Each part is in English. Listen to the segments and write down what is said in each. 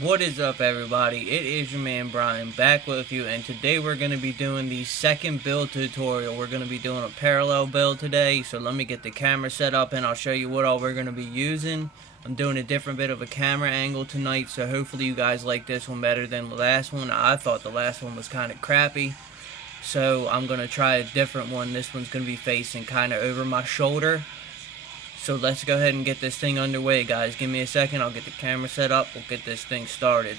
What is up, everybody? It is your man Brian back with you, and today we're going to be doing the second build tutorial. We're going to be doing a parallel build today, so let me get the camera set up and I'll show you what all we're going to be using. I'm doing a different bit of a camera angle tonight, so hopefully you guys like this one better than the last one. I thought the last one was kind of crappy, so I'm going to try a different one. This one's going to be facing kind of over my shoulder. So let's go ahead and get this thing underway, guys. Give me a second, I'll get the camera set up, we'll get this thing started.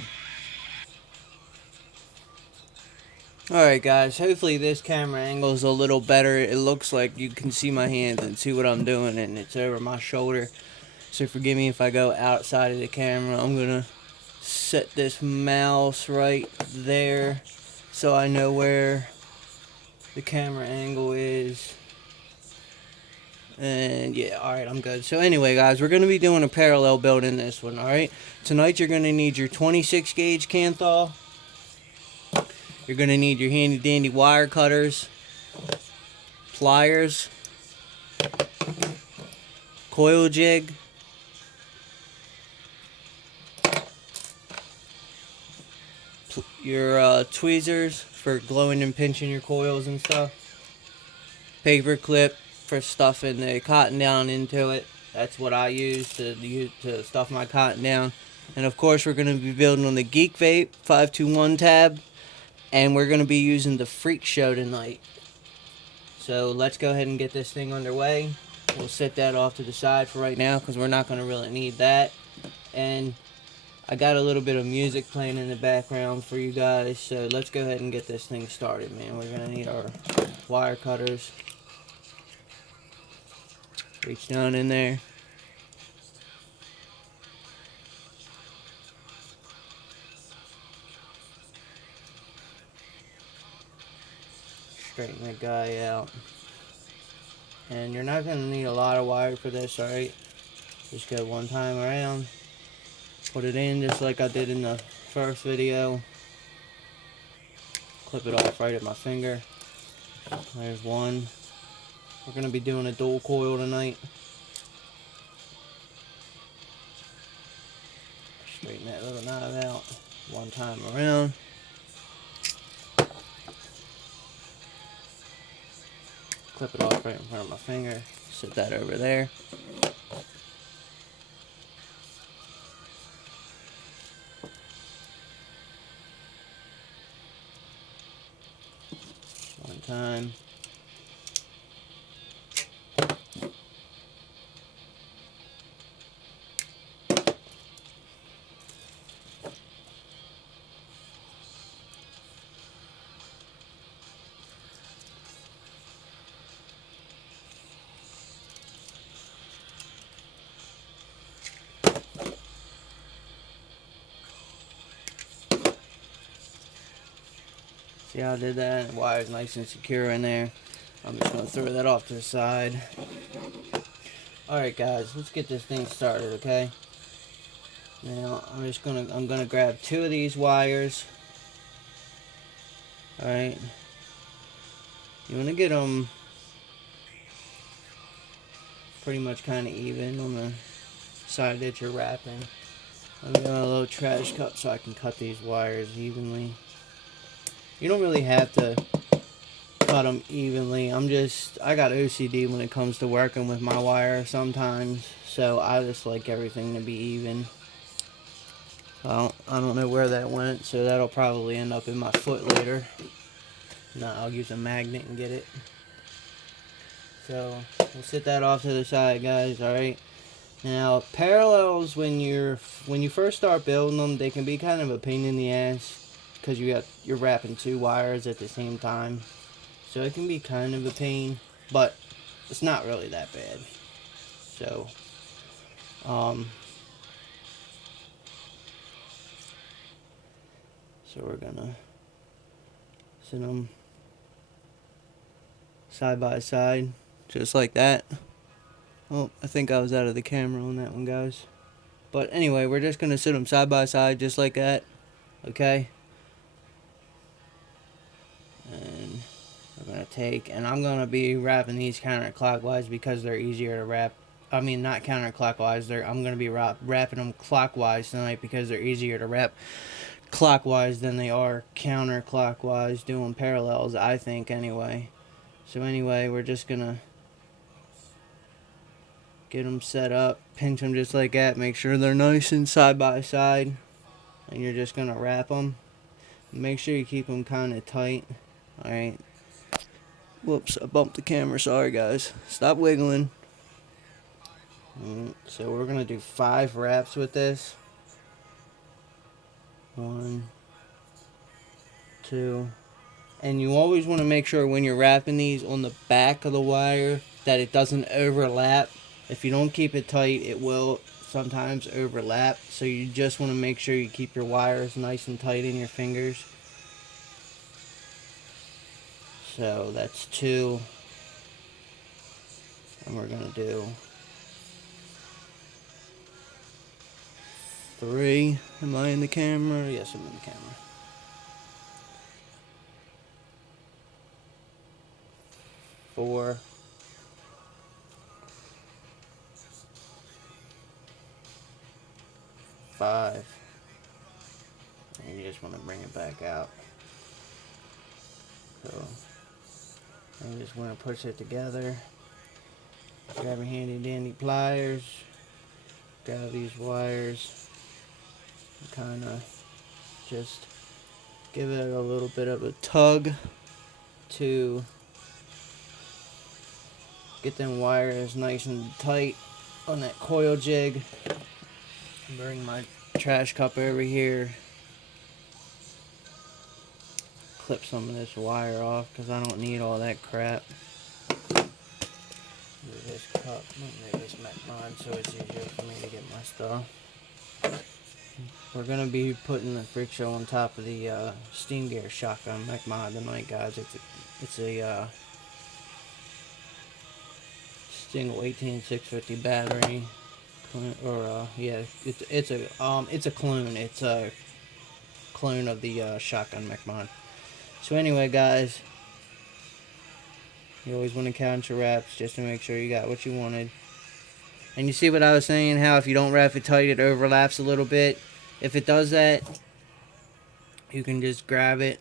Alright guys, hopefully this camera angle is a little better. It looks like you can see my hands and see what I'm doing, and it's over my shoulder. So forgive me if I go outside of the camera. I'm going to set this mouse right there so I know where the camera angle is. And yeah, alright, I'm good. So anyway, guys, we're going to be doing a parallel build in this one, alright? Tonight you're going to need your 26 gauge Kanthal. You're going to need your handy dandy wire cutters, pliers, coil jig, your tweezers for gluing and pinching your coils and stuff, paper clip for stuffing the cotton down into it. That's what I use to stuff my cotton down. And of course we're going to be building on the Geek Vape 521 tab, and we're going to be using the Freak Show tonight. So let's go ahead and get this thing underway. We'll set that off to the side for right now because we're not going to really need that. And I got a little bit of music playing in the background for you guys, so let's go ahead and get this thing started, man. We're going to need our wire cutters. Reach down in there. Straighten that guy out. And you're not going to need a lot of wire for this, alright? Just go one time around. Put it in just like I did in the first video. Clip it off right at my finger. There's one. We're going to be doing a dual coil tonight. Straighten that little knob out. One time around. Clip it off right in front of my finger. Set that over there. One time. See how I did that? The wire's nice and secure in there. I'm just going to throw that off to the side. Alright guys, let's get this thing started, okay? Now, I'm gonna grab two of these wires. Alright. You want to get them pretty much kind of even on the side that you're wrapping. I'm doing a little trash cut so I can cut these wires evenly. You don't really have to cut them evenly. I got OCD when it comes to working with my wire sometimes, so I just like everything to be even. Well, I don't know where that went, so that'll probably end up in my foot later. No, I'll use a magnet and get it. So we'll set that off to the side, guys. Alright. Now, parallels, when you first start building them, they can be kind of a pain in the ass because you're wrapping two wires at the same time. So it can be kind of a pain, but it's not really that bad. So, we're gonna set them side by side, just like that. Oh, I think I was out of the camera on that one, guys. But anyway, we're just gonna sit them side by side, just like that. Okay. And we're gonna take, and I'm gonna be wrapping these counterclockwise because they're easier to wrap I mean, not counterclockwise. I'm going to be wrapping them clockwise tonight because they're easier to wrap clockwise than they are counterclockwise doing parallels, I think, anyway. So anyway, we're just going to get them set up, pinch them just like that, make sure they're nice and side by side, and you're just going to wrap them. Make sure you keep them kind of tight. Alright. Whoops, I bumped the camera. Sorry, guys. Stop wiggling. So we're going to do 5 wraps with this. 1, 2. And you always want to make sure when you're wrapping these on the back of the wire that it doesn't overlap. If you don't keep it tight, it will sometimes overlap. So you just want to make sure you keep your wires nice and tight in your fingers. So that's 2. And we're going to do 3. Am I in the camera? Yes, I'm in the camera. 4. 5. And you just want to bring it back out. So you just want to push it together. Grab your handy dandy pliers. Grab these wires. Kind of just give it a little bit of a tug to get them wires nice and tight on that coil jig. Bring my trash cup over here. Clip some of this wire off because I don't need all that crap. Move this cup, move this mech mod so it's easier for me to get my stuff. We're going to be putting the freak show on top of the steam gear shotgun mech mod tonight, guys. It's a single 18650 battery, or yeah, it's a clone. It's a clone of the shotgun mech mod. So anyway, guys, you always want to count your wraps just to make sure you got what you wanted. And you see what I was saying, how if you don't wrap it tight, it overlaps a little bit. If it does that, you can just grab it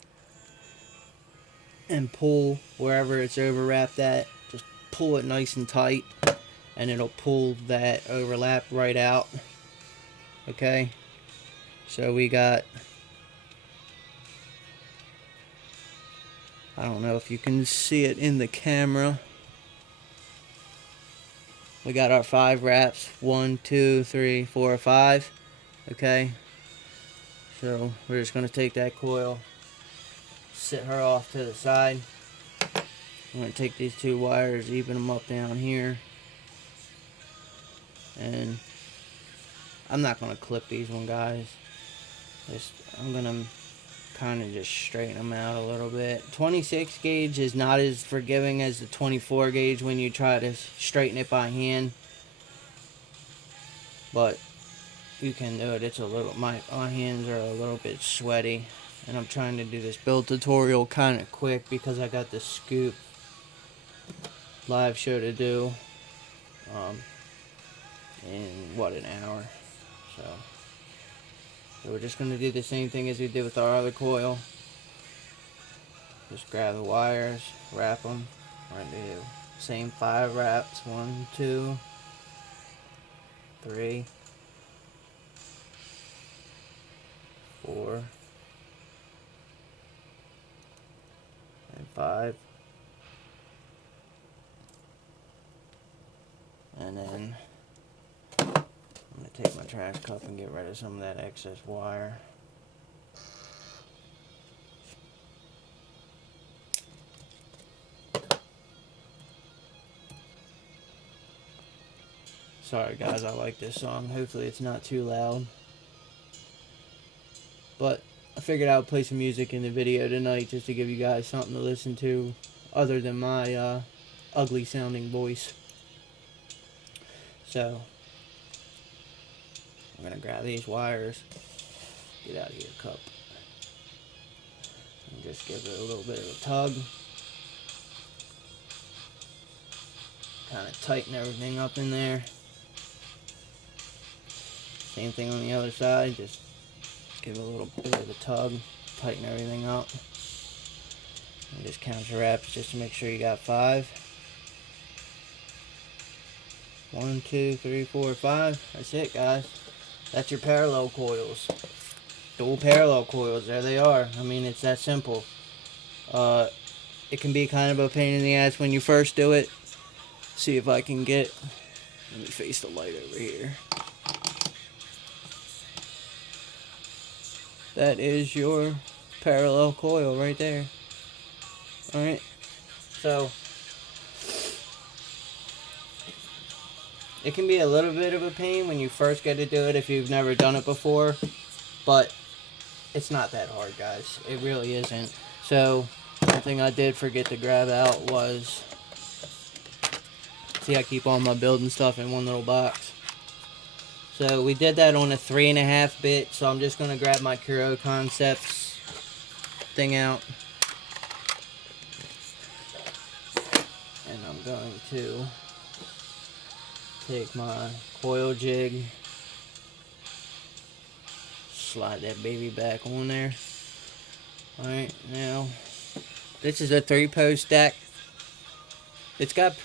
and pull wherever it's overwrapped at. Just pull it nice and tight, and it'll pull that overlap right out. Okay? So we got, I don't know if you can see it in the camera. We got our 5 wraps. 1, 2, 3, 4, 5. Okay? So we're just going to take that coil, sit her off to the side. I'm going to take these 2 wires, even them up down here. And I'm not going to clip these one, guys. I'm going to kind of just straighten them out a little bit. 26 gauge is not as forgiving as the 24 gauge when you try to straighten it by hand. But you can do it. It's a little, my hands are a little bit sweaty, and I'm trying to do this build tutorial kind of quick because I got the scoop live show to do in what, an hour. So we're just going to do the same thing as we did with our other coil. Just grab the wires, wrap them. We're going to do the same 5 wraps. 1, 2, 3, 4, and 5. And then I'm going to take my trash cup and get rid of some of that excess wire. Sorry guys, I like this song. Hopefully it's not too loud. But I figured I would play some music in the video tonight just to give you guys something to listen to other than my ugly sounding voice. So I'm going to grab these wires, get out of your cup, and just give it a little bit of a tug. Kind of tighten everything up in there. Same thing on the other side, just give it a little bit of a tug, tighten everything up. And just count your wraps just to make sure you got 5. 1, 2, 3, 4, 5. That's it, guys. That's your parallel coils. Dual parallel coils. There they are. I mean, it's that simple. It can be kind of a pain in the ass when you first do it. See if I can get... Let me face the light over here. That is your parallel coil right there. Alright. So... it can be a little bit of a pain when you first get to do it if you've never done it before, but it's not that hard, guys. It really isn't. So, one thing I did forget to grab out was, see, I keep all my building stuff in one little box. So, we did that on a 3.5 bit, so I'm just going to grab my Kuro Concepts thing out. And I'm going to take my coil jig, slide that baby back on there. Alright, now this is a 3-post deck. It's got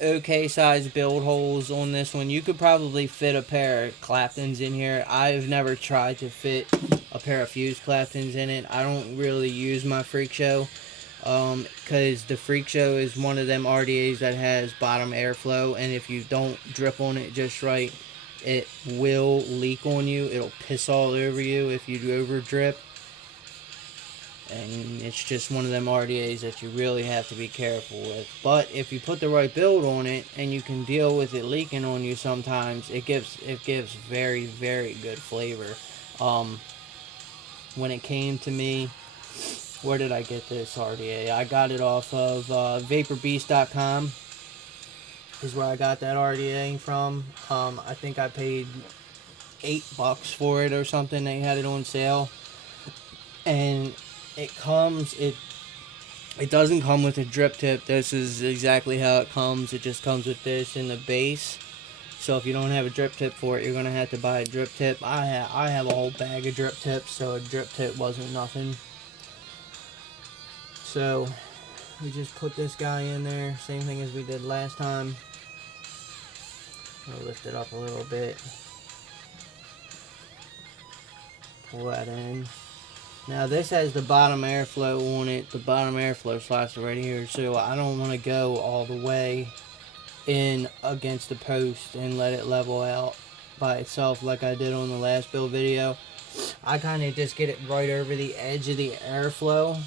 okay sized build holes on this one. You could probably fit a pair of Claptons in here. I've never tried to fit a pair of fused Claptons in it. I don't really use my Freak Show. Because the Freak Show is one of them RDAs that has bottom airflow, and if you don't drip on it just right, it will leak on you. It'll piss all over you if you over drip, and it's just one of them RDAs that you really have to be careful with. But if you put the right build on it and you can deal with it leaking on you sometimes, it gives very, very good flavor. When it came to me, where did I get this RDA? I got it off of vaporbeast.com is where I got that RDA from. I think I paid $8 for it or something. They had it on sale. And it doesn't come with a drip tip. This is exactly how it comes. It just comes with this in the base. So if you don't have a drip tip for it, you're going to have to buy a drip tip. I have a whole bag of drip tips, so a drip tip wasn't nothing. So, we just put this guy in there, same thing as we did last time. We'll lift it up a little bit. Pull that in. Now this has the bottom airflow on it, the bottom airflow slicer right here, so I don't want to go all the way in against the post and let it level out by itself like I did on the last build video. I kind of just get it right over the edge of the airflow.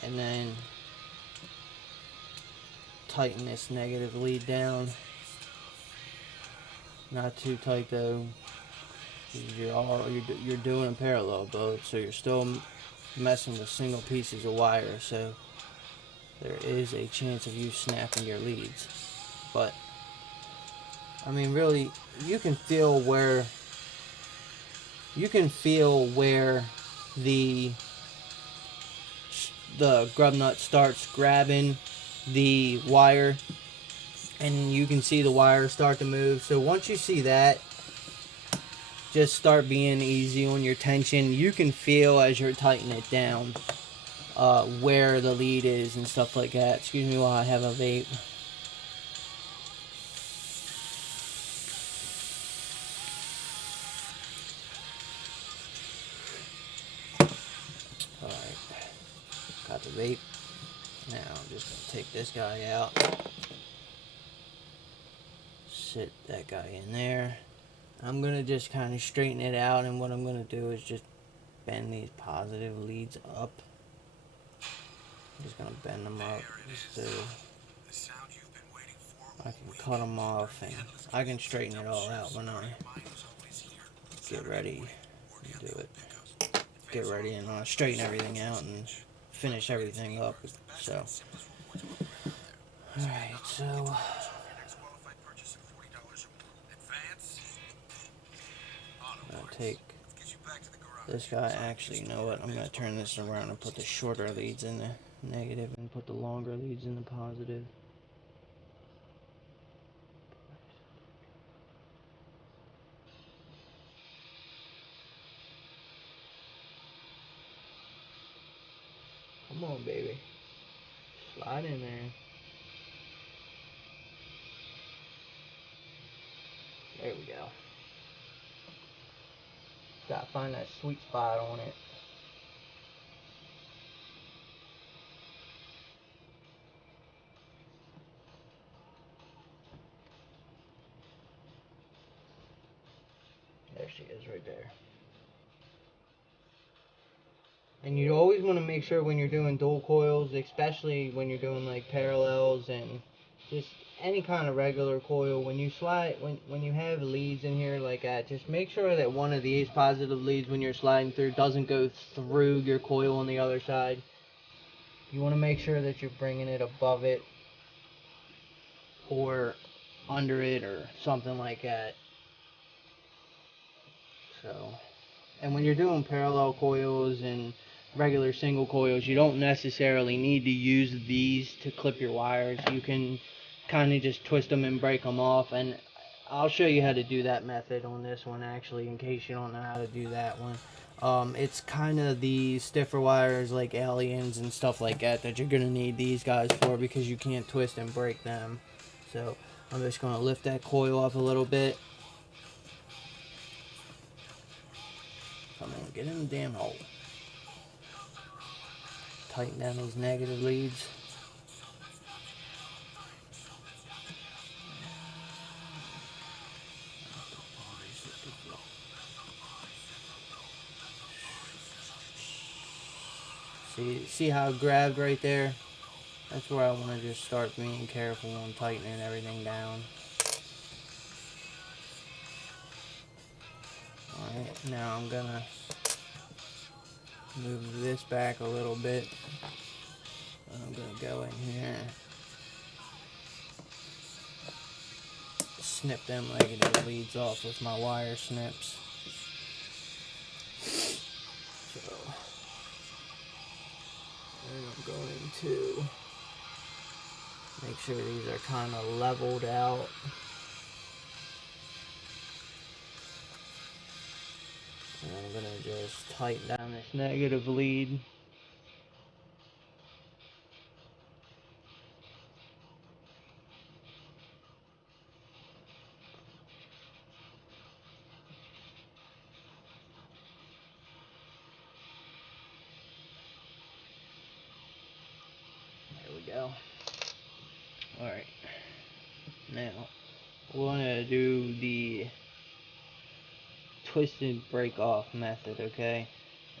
And then tighten this negative lead down. Not too tight though. You're doing a parallel build, so you're still messing with single pieces of wire. So there is a chance of you snapping your leads. But I mean, really, you can feel where the grub nut starts grabbing the wire, and you can see the wire start to move. So once you see that, just start being easy on your tension. You can feel as you're tightening it down where the lead is and stuff like that. Excuse me while I have a vape. Alright, got the vape. Now I'm just going to take this guy out. Sit that guy in there. I'm going to just kind of straighten it out, and what I'm going to do is just bend these positive leads up. I'm just going to bend them up just so I can cut them off, and I can straighten it all out when I get ready to do it. Get ready and straighten everything out and finish everything up. So, alright, so I'll take this guy. Actually, you know what? I'm going to turn this around and put the shorter leads in the negative and put the longer leads in the positive. Come on, baby. Slide in there. There we go. Gotta find that sweet spot on it. There she is right there. And you always want to make sure when you're doing dual coils, especially when you're doing like parallels and just any kind of regular coil, when you slide, when you have leads in here like that, just make sure that one of these positive leads when you're sliding through doesn't go through your coil on the other side. You want to make sure that you're bringing it above it or under it or something like that. So, and when you're doing parallel coils and regular single coils, you don't necessarily need to use these to clip your wires. You can kind of just twist them and break them off, and I'll show you how to do that method on this one actually, in case you don't know how to do that one. It's kind of the stiffer wires like aliens and stuff like that that you're gonna need these guys for, because you can't twist and break them. So I'm just gonna lift that coil up a little bit. Come on, get in the damn hole. Tighten down these negative leads. See how it grabbed right there? That's where I want to just start being careful and tightening everything down. Alright, now I'm gonna move this back a little bit. I'm gonna go in here, snip them negative leads off with my wire snips. So, and I'm going to make sure these are kind of leveled out. And I'm going to just tighten down this negative lead. There we go. Alright. Now, we're going to do the twisted break off method, okay?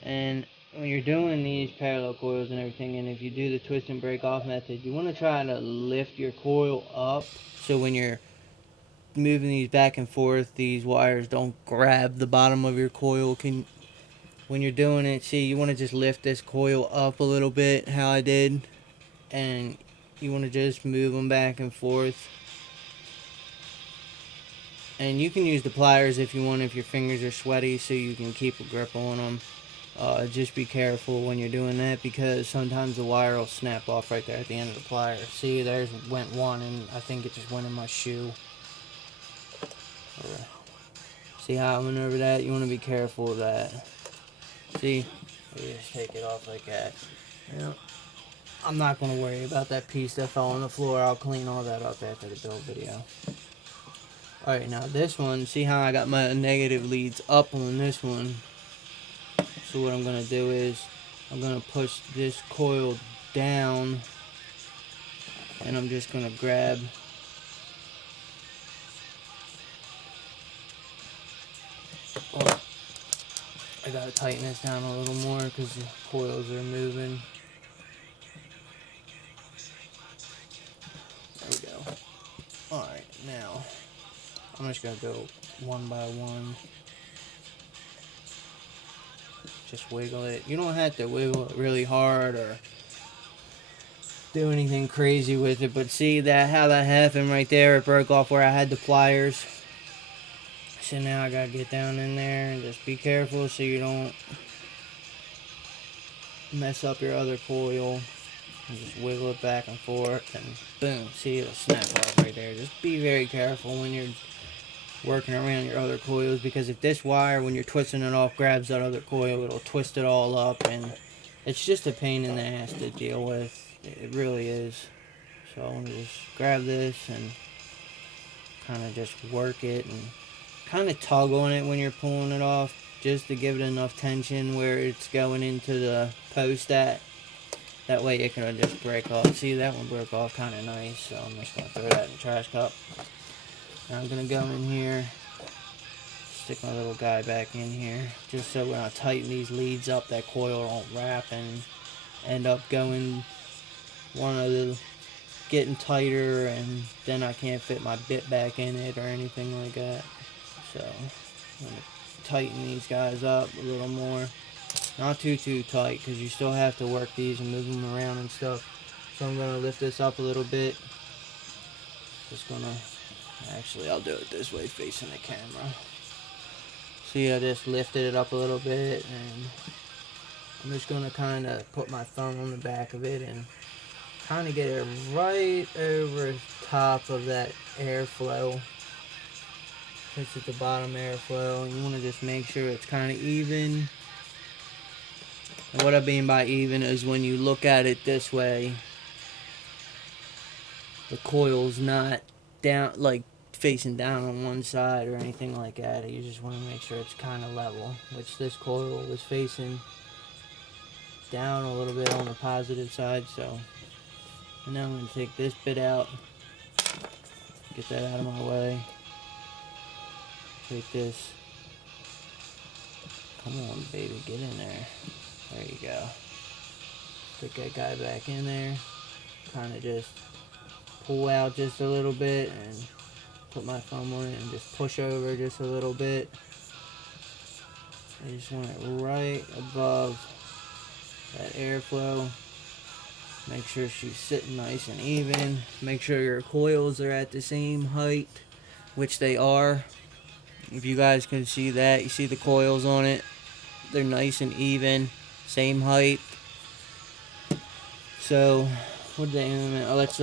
And when you're doing these parallel coils and everything, and if you do the twist and break off method, you want to try to lift your coil up, so when you're moving these back and forth, these wires don't grab the bottom of your coil. When you're doing it, see, you want to just lift this coil up a little bit, how I did, and you want to just move them back and forth. And you can use the pliers if you want, if your fingers are sweaty, so you can keep a grip on them. Just be careful when you're doing that, because sometimes the wire will snap off right there at the end of the plier. See, there's went one, and I think it just went in my shoe. See how I went over that? You want to be careful of that. See, you just take it off like that. Yeah. I'm not going to worry about that piece that fell on the floor. I'll clean all that up after the build video. Alright, now this one, see how I got my negative leads up on this one? So what I'm going to do is, I'm going to push this coil down, and I'm just going to grab I got to tighten this down a little more because the coils are moving. There we go. Alright, now I'm just going to go one by one. Just wiggle it. You don't have to wiggle it really hard or do anything crazy with it, but see that how that happened right there? It broke off where I had the pliers. So now I gotta get down in there and just be careful so you don't mess up your other coil. And just wiggle it back and forth, and boom, see, it'll snap off right there. Just be very careful when you're working around your other coils, because if this wire, when you're twisting it off, grabs that other coil, it'll twist it all up, and It's just a pain in the ass to deal with. It really is. So I'm gonna just grab this and kind of just work it and kind of tug on it when you're pulling it off, just to give it enough tension where it's going into the post at. That way it can just break off. See, that one broke off kind of nice, so I'm just going to throw that in the trash cup. Now I'm going to go in here, stick my little guy back in here, just so when I tighten these leads up, that coil won't wrap and end up going one of the getting tighter, and then I can't fit my bit back in it or anything like that. So I'm going to tighten these guys up a little more. Not too tight, because you still have to work these and move them around and stuff. So I'm going to lift this up a little bit. Just going to, actually I'll do it this way facing the camera. See, I just lifted it up a little bit, and I'm just going to kind of put my thumb on the back of it and kind of get it right over top of that airflow. It's at the bottom airflow, and you want to just make sure it's kind of even. And what I mean by even is when you look at it this way, the coil's not down, like facing down on one side or anything like that. You just want to make sure it's kind of level, which this coil was facing down a little bit on the positive side. So, and now I'm going to take this bit out, get that out of my way. Take this. Come on, baby, get in there. There you go. Put that guy back in there. Kind of just pull out just a little bit and put my thumb on it and just push over just a little bit. I just want it right above that airflow. Make sure she's sitting nice and even. Make sure your coils are at the same height, which they are. If you guys can see that, you see the coils on it. They're nice and even. Same height. So, what did they, let's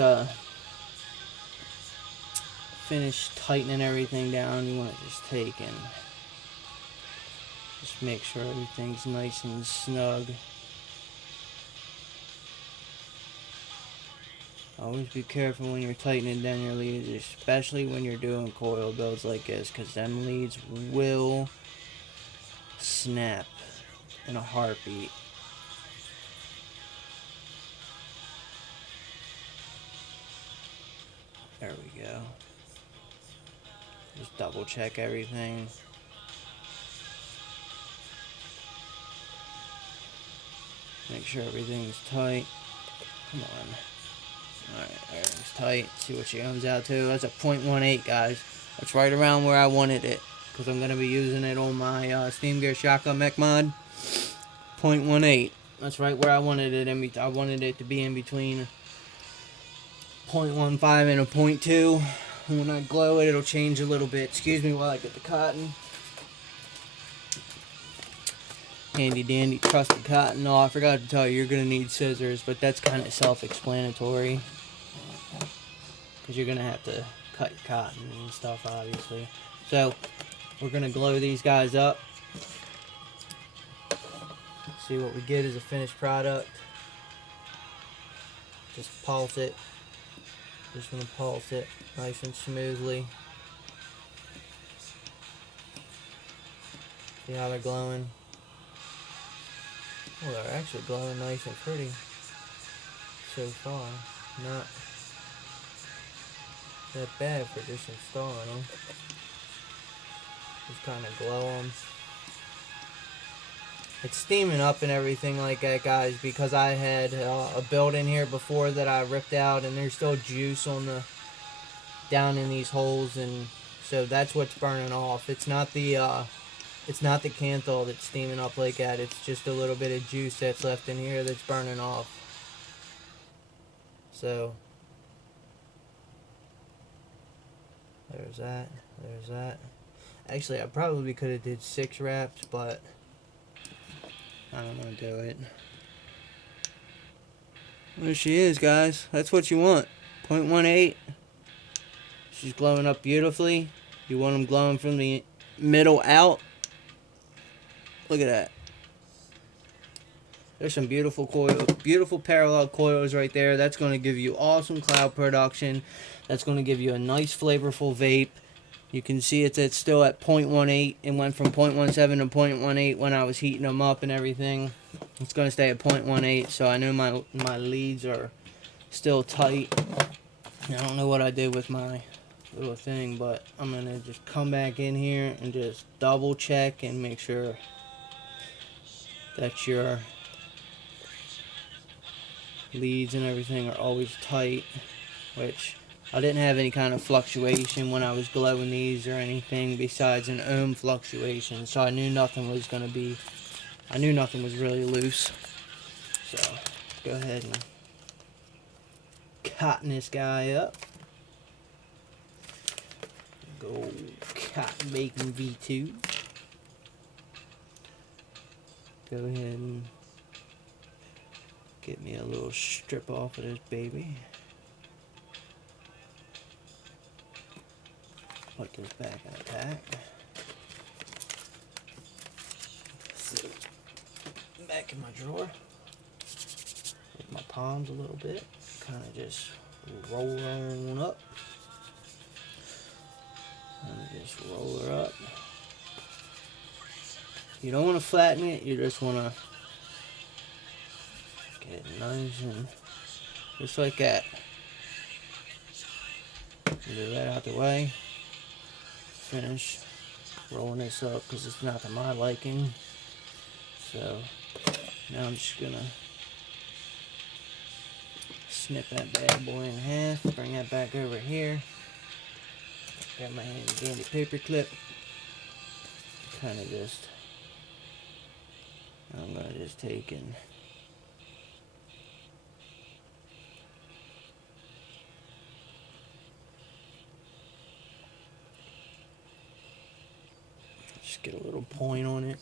finish tightening everything down. You want to just take and just make sure everything's nice and snug. Always be careful when you're tightening down your leads, especially when you're doing coil builds like this, because them leads will snap in a heartbeat. There we go. Just double check everything. Make sure everything's tight. Come on. Alright, everything's tight. See what she comes out to. That's a 0.18, guys. That's right around where I wanted it, because I'm going to be using it on my Steam Gear Shotgun Mech mod. 0.18. That's right where I wanted it. I wanted it to be in between 0.15 and a 0.2. And when I glow it, it'll change a little bit. Excuse me while I get the cotton. Handy dandy trusted cotton. Oh, I forgot to tell you, you're going to need scissors, but that's kind of self-explanatory, because you're going to have to cut your cotton and stuff, obviously. So, we're going to glow these guys up. See what we get as a finished product. Just pulse it. Just want to pulse it nice and smoothly. See how they're glowing? Well, they're actually glowing nice and pretty so far. Not that bad for just installing them. Just kind of glow them. It's steaming up and everything like that, guys, because I had a build in here before that I ripped out, and there's still juice on the down in these holes, and so that's what's burning off. It's not the Canthal that's steaming up like that. It's just a little bit of juice that's left in here that's burning off. So there's that. There's that. Actually, I probably could have did 6 wraps, but I don't want to do it. There she is, guys. That's what you want. 0.18. She's glowing up beautifully. You want them glowing from the middle out. Look at that. There's some beautiful beautiful parallel coils right there. That's going to give you awesome cloud production. That's going to give you a nice flavorful vape. You can see it's still at 0.18. It went from 0.17 to 0.18 when I was heating them up and everything. It's going to stay at 0.18, so I know my leads are still tight. I don't know what I did with my little thing, but I'm going to just come back in here and just double check and make sure that your leads and everything are always tight, which I didn't have any kind of fluctuation when I was glowing these or anything besides an ohm fluctuation, so I knew nothing was going to be, I knew nothing was really loose. So go ahead and cotton this guy up. Go cotton bacon V2. Go ahead and get me a little strip off of this baby. Put this back in the pack. So, back in my drawer. With my palms a little bit. Kind of just roll on up. And just roll her up. You don't want to flatten it, you just want to get it nice and just like that. Get that out the way. Finish rolling this up because it's not to my liking. So now I'm just gonna snip that bad boy in half, bring that back over here. Got my handy dandy paper clip. Kind of just, I'm gonna just take and just get a little point on it.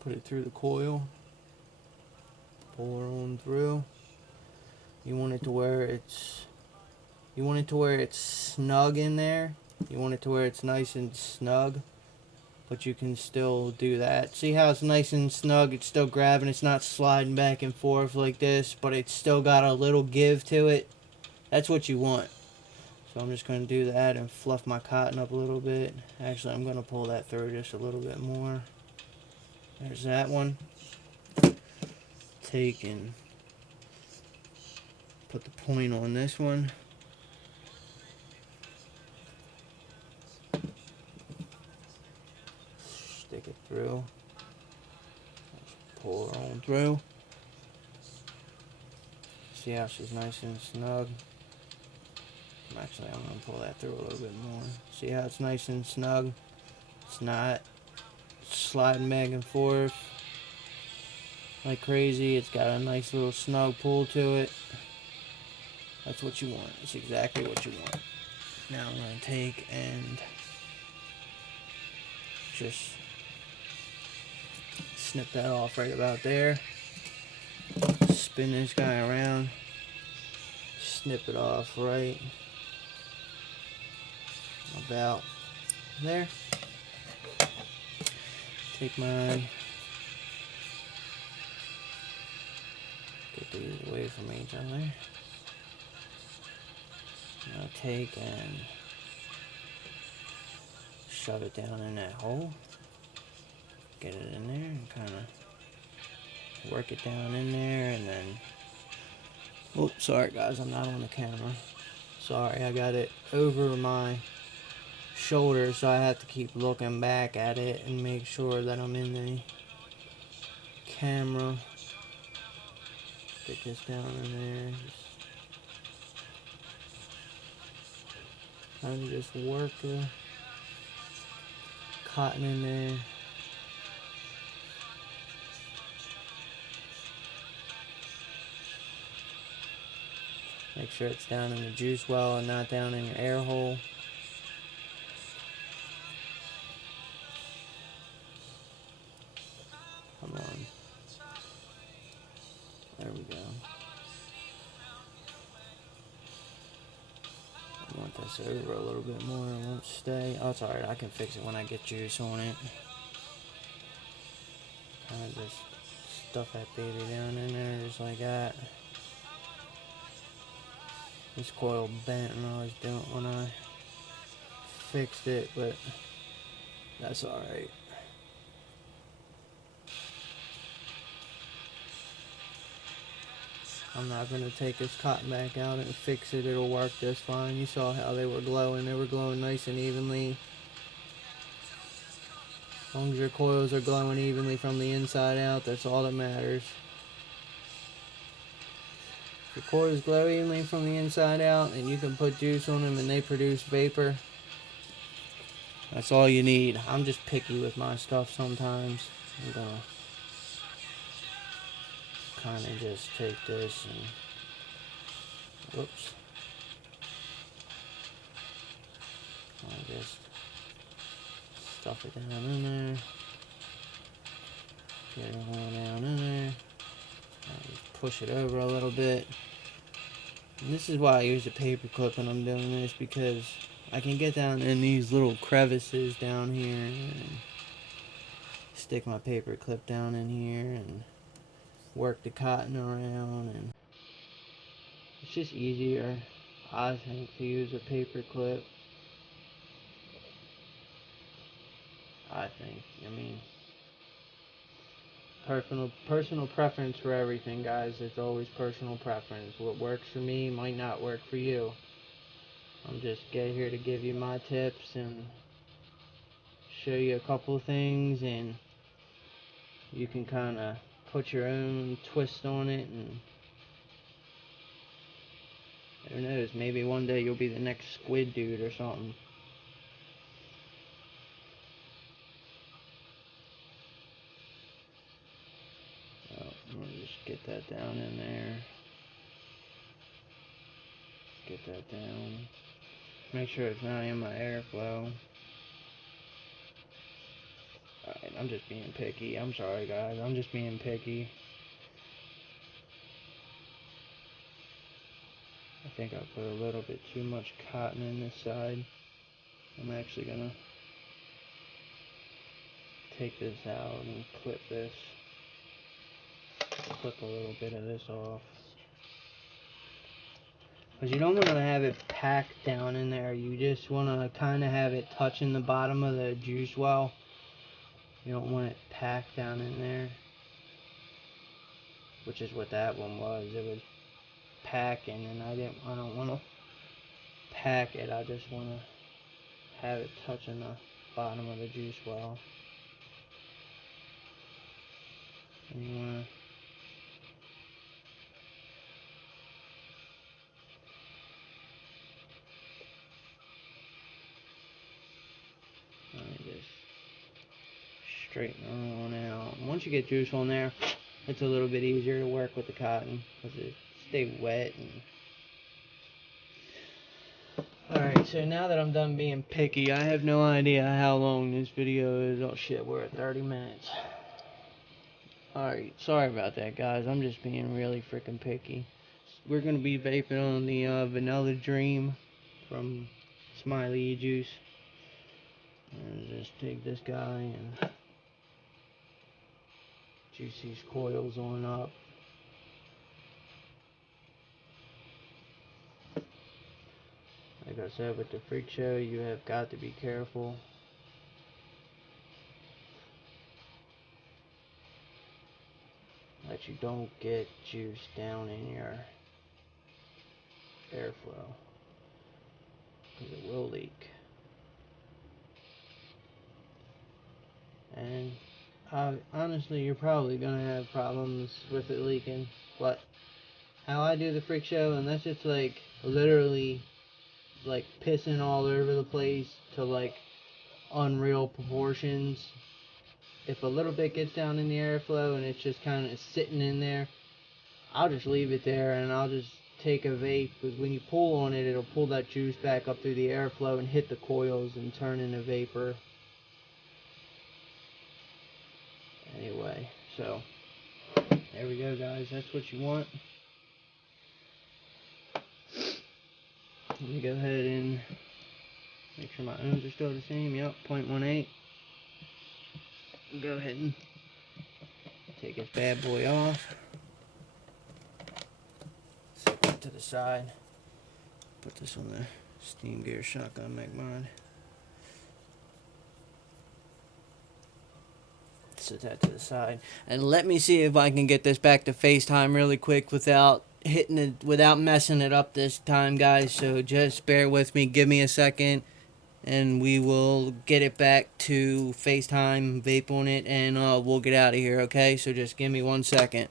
Put it through the coil. Pull her on through. You want it to where it's, snug in there. You want it to where it's nice and snug, but you can still do that. See how it's nice and snug? It's still grabbing. It's not sliding back and forth like this, but it's still got a little give to it. That's what you want. So I'm just going to do that and fluff my cotton up a little bit. Actually, I'm going to pull that through just a little bit more. There's that one. Take and put the point on this one. Stick it through. Pull her on through. See how she's nice and snug? Actually, I'm going to pull that through a little bit more. See how it's nice and snug? It's not sliding back and forth like crazy. It's got a nice little snug pull to it. That's what you want. It's exactly what you want. Now I'm going to take and just snip that off right about there. Spin this guy around. Snip it off right about there. Take my, get these away from each other. Now take and shove it down in that hole. Get it in there and kind of work it down in there, and then, oh, sorry guys, I'm not on the camera. Sorry, I got it over my shoulder, so I have to keep looking back at it and make sure that I'm in the camera. Stick this down in there. Kind of just work the cotton in there. Make sure it's down in the juice well and not down in your air hole. Come on. There we go. I want this over a little bit more. It won't stay. Oh, it's alright. I can fix it when I get juice on it. Kind of just stuff that baby down in there just like that. This coil bent and I was doing it when I fixed it, but that's alright. I'm not going to take this cotton back out and fix it. It'll work just fine. You saw how they were glowing. They were glowing nice and evenly. As long as your coils are glowing evenly from the inside out, that's all that matters. If your coils glow evenly from the inside out and you can put juice on them and they produce vapor, that's all you need. I'm just picky with my stuff sometimes. I'm going to kind of just take this and... Whoops. I'll just stuff it down in there. Get it all down in there. I'll just push it over a little bit. And this is why I use a paper clip when I'm doing this, because I can get down in these little crevices down here and stick my paper clip down in here and work the cotton around, and it's just easier, I think, to use a paper clip. I think. I mean, personal preference for everything, guys. It's always personal preference. What works for me might not work for you. I'm just here to give you my tips and show you a couple of things, and you can kind of put your own twist on it, and who knows, maybe one day you'll be the next squid dude or something. So, I'm going to just get that down in there. Get that down. Make sure it's not in my airflow. Alright, I'm just being picky. I'm sorry, guys. I'm just being picky. I think I put a little bit too much cotton in this side. I'm actually gonna take this out and clip this. Clip a little bit of this off. Because you don't want to have it packed down in there. You just want to kind of have it touching the bottom of the juice well. You don't want it packed down in there. Which is what that one was. It was packing, and I don't want to pack it. I just want to have it touching the bottom of the juice well. And you want to just straighten it on out. And once you get juice on there, it's a little bit easier to work with the cotton because it stays wet. Alright, so now that I'm done being picky, I have no idea how long this video is. Oh shit, we're at 30 minutes. Alright, sorry about that, guys. I'm just being really freaking picky. We're going to be vaping on the Vanilla Dream from Smiley Juice. And just take this guy and juice these coils on up. Like I said, with the freak show, you have got to be careful. That you don't get juice down in your airflow, because it will leak. And honestly, you're probably going to have problems with it leaking. But how I do the freak show, and that's just like literally like pissing all over the place to like unreal proportions. If a little bit gets down in the airflow and it's just kind of sitting in there, I'll just leave it there and I'll just take a vape, because when you pull on it, it'll pull that juice back up through the airflow and hit the coils and turn into vapor. Anyway, so there we go, guys. That's what you want. Let me go ahead and make sure my ohms are still the same. Yep, 0.18. Go ahead and Take this bad boy off. Set that to the side. Put this on the steam gear shotgun mech mod. Set that to the side. And let me see if I can get this back to FaceTime really quick without without messing it up this time, guys. So just bear with me. Give me a second. And we will get it back to FaceTime, vape on it, and we'll get out of here, okay? So just give me 1 second.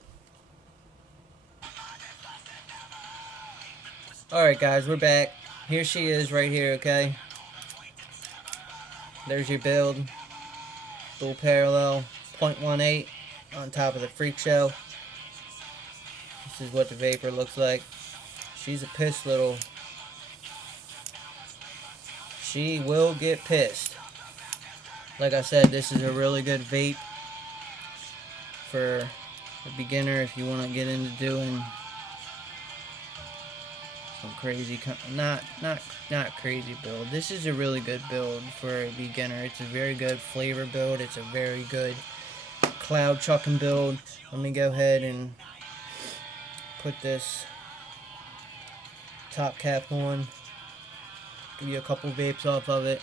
Alright, guys, we're back. Here she is right here, okay? There's your build. Dual parallel, 0.18 on top of the Freak Show. This is what the Vapor looks like. She's a pissed little... She will get pissed. Like I said, this is a really good vape for a beginner if you want to get into doing some crazy, not crazy build. This is a really good build for a beginner. It's a very good flavor build. It's a very good cloud chucking build. Let me go ahead and put this top cap on. Give you a couple vapes off of it.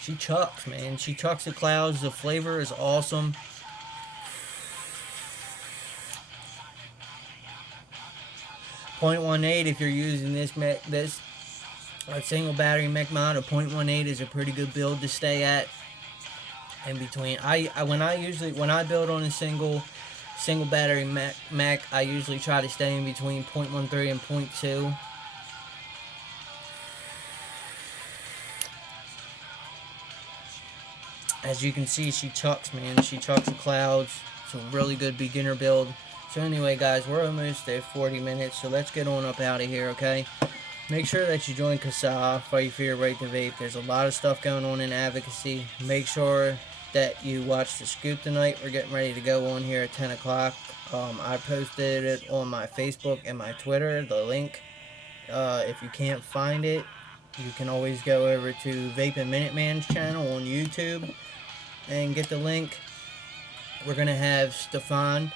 She chucks, man. She chucks the clouds. The flavor is awesome. .18 if you're using this single battery mech mod. A .18 is a pretty good build to stay at. In between, when I build on a single battery mech, I usually try to stay in between 0.13 and 0.2. As you can see, she chucks, man. She chucks the clouds. It's a really good beginner build. So anyway, guys, we're almost at 40 minutes, so let's get on up out of here, okay? Make sure that you join CASA, Fight for Your Right to Vape. There's a lot of stuff going on in advocacy. Make sure that you watch the scoop tonight. We're getting ready to go on here at 10 o'clock. I posted it on my Facebook and my Twitter, the link. If you can't find it, you can always go over to Vaping Minuteman's channel on YouTube and get the link. We're going to have Stefan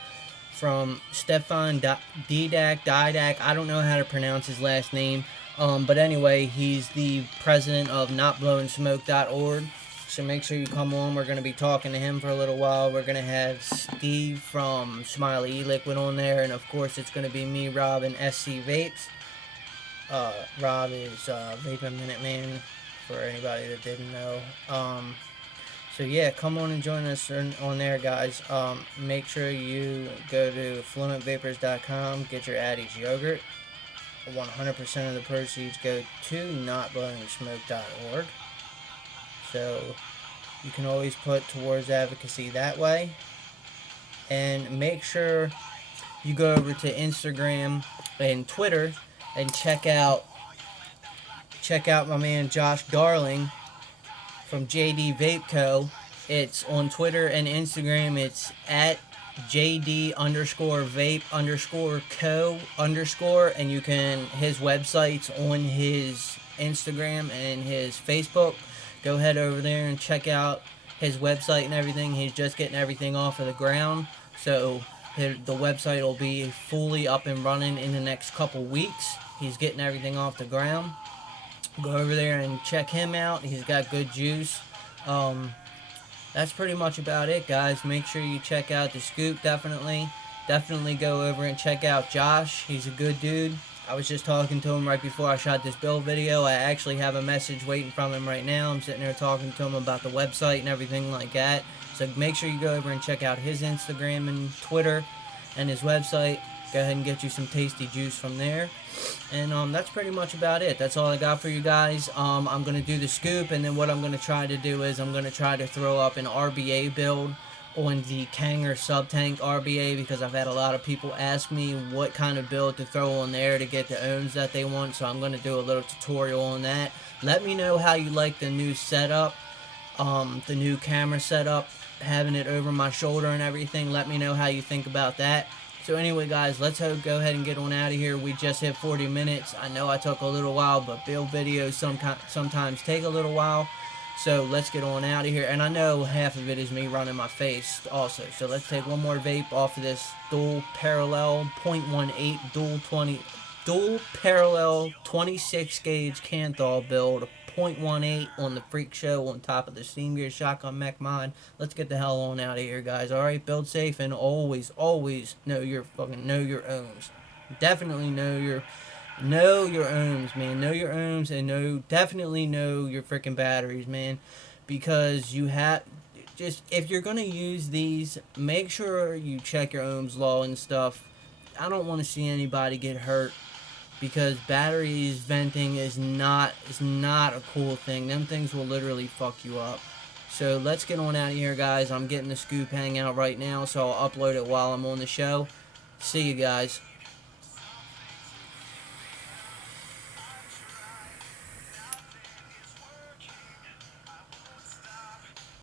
Didak, I don't know how to pronounce his last name. But anyway, he's the president of notblowingsmoke.org. So make sure you come on. We're going to be talking to him for a little while. We're going to have Steve from Smiley E-Liquid on there. And of course, it's going to be me, Rob, and SC Vapes. Rob is Vaping Minuteman, for anybody that didn't know. So yeah, come on and join us on there, guys. Make sure you go to fluentvapors.com, get your Addie's yogurt. 100% of the proceeds go to notblowingsmoke.org. So you can always put towards advocacy that way. And make sure you go over to Instagram and Twitter and check out my man Josh Darling from JD Vape Co. It's on Twitter and Instagram. It's at JD_vape_co_ and you can, his website's on his Instagram and his Facebook. Go head over there and check out his website and everything. He's just getting everything off of the ground, so the website will be fully up and running in the next couple weeks. He's getting everything off the ground. Go over there and check him out. He's got good juice. That's pretty much about it, guys. Make sure you check out the scoop. Definitely go over and check out Josh. He's a good dude. I was just talking to him right before I shot this build video. I actually have a message waiting from him right now. I'm sitting there talking to him about the website and everything like that. So make sure you go over and check out his Instagram and Twitter and his website. Go ahead and get you some tasty juice from there. And that's pretty much about it. That's all I got for you guys. I'm going to do the scoop, and then what I'm going to try to do is I'm going to try to throw up an RBA build on the Kanger Sub-Tank RBA, because I've had a lot of people ask me what kind of build to throw on there to get the ohms that they want, so I'm going to do a little tutorial on that. Let me know how you like the new setup, the new camera setup, having it over my shoulder and everything. Let me know how you think about that. So anyway, guys, let's go ahead and get on out of here. We just hit 40 minutes. I know I took a little while, but build videos sometimes take a little while. So let's get on out of here. And I know half of it is me running my face also. So let's take one more vape off of this dual parallel 0.18 dual parallel 26 gauge Canthal build, 0.18 on the Freak Show on top of the Steam Gear Shotgun Mech Mod. Let's get the hell on out of here, guys. Alright, build safe and always know your ohms. Definitely know your ohms, man. Know your ohms and definitely know your freaking batteries, man. Because you have just, if you're gonna use these, make sure you check your ohms law and stuff. I don't want to see anybody get hurt, because batteries venting is not a cool thing. Them things will literally fuck you up. So let's get on out of here, guys. I'm getting the scoop hang out right now, so I'll upload it while I'm on the show. See you guys.